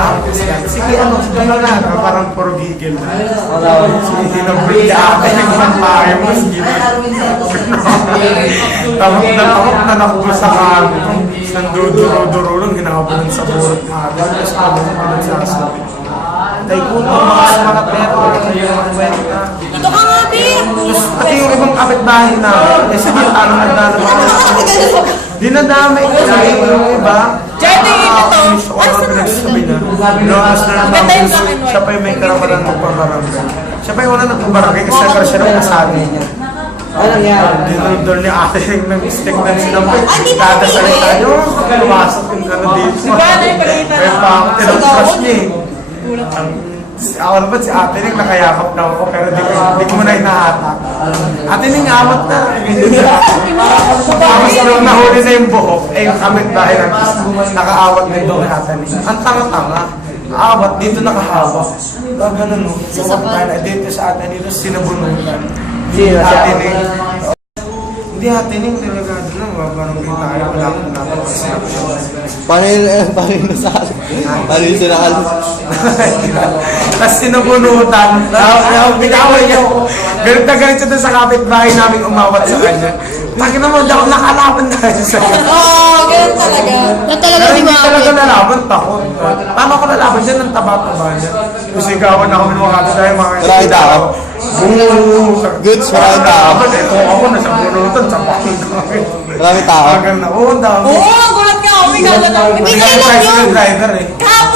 hinahampas ka. Sige, sige na, parang puro gigil na. Sige, nabili ako yung mampahe mo. Sige na. Tamok na nakubos sa kanto. Nanduduro-duro lang, ginakabulan sa burot ng atin. Tapos ako naman sasabi. Tay ko na, mga pero, yung mga kwenta. Ito ka nga, Bin! Tapos pati yung ibang kapitbahay na, kasi di ano nagdadamay. Dinadamay ko na yung iba. Jedi, ito! Ano pinagsasabi niya? Mas na naman, siya pa yung may karapatan magpabarangay. Siya pa yung una nagpabarangay kasi nagkaroon siya ng kasali niya. Ano nangyari? Dinudol niya ate yung nag-stick na sinamay. Dadasalin tayo, lumasok yung gano'n dito. Kaya pa ako tinag-crush niya eh. Ako naman si ate Ning nakayakap na ako pero di ko na inahatak. Ate Ning amat na. Tapos nung nahuli na yung buhok, yung kamit dahil nakaawat na yung ate Ning. Ang tanga-tanga. Awat, dito nakahawak. Ganun no. Dito sa ate Ning, sinabunutan. Ate Ning. Hindi ate Ning, delegado lang. Parang hindi tayo. Wala akong napapasap. Paano yung nasal? Paano yung sinakal? Tapos sinubunutan. Binaway niya ako. Ganit na ganit siya sa kapitbahay namin umawat sa kanya. Taki naman, daw nakalaban tayo sa'yo. Oo, ganun talaga. Yan talaga Pero si hindi Mami. talaga nalaban, takot. Paano ako nalaban siya ng taba-taba niya? Kusigawan ako ng mga tayo mga Marami tao. Goods, marami tao. Ito ako, nasa bunutan, sa pakong kami. Marami tao. Hanggang na, oo, ang dami. Oo, gulat nga ako. May gano'n ako. Hindi Hindi kailan ka yun. driver eh. Kahapon